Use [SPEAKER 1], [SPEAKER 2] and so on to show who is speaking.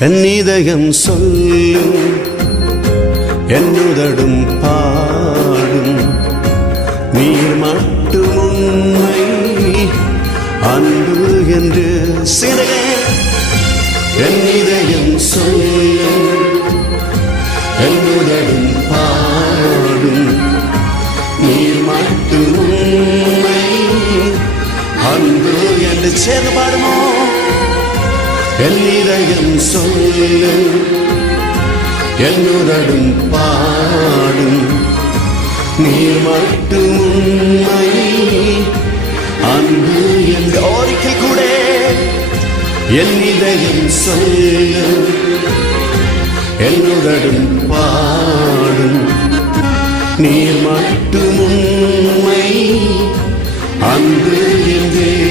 [SPEAKER 1] എന്നിതയം സൊല്ലും എന്നുതടും പാടും. നീർ മട്ടുമുമ്മൈ അൻപു എന്ന് എന്നിതയം സൊല്ലും എന്നുതടും പാടും. നീർ മട്ടുമുമ്മൈ അൻപു എന്ന് ചേർന്ന് പാടുമോ? என் இதயம் சொல்லு. என்னுதடும் பாடும். நீ மட்டும் உண்மை. அன்பு என்று ஓரிக்கல் கூட என் இதயம் சொல்லு. என்னுதடும் பாடும். நீ மட்டும் உண்மை. அன்பு என்று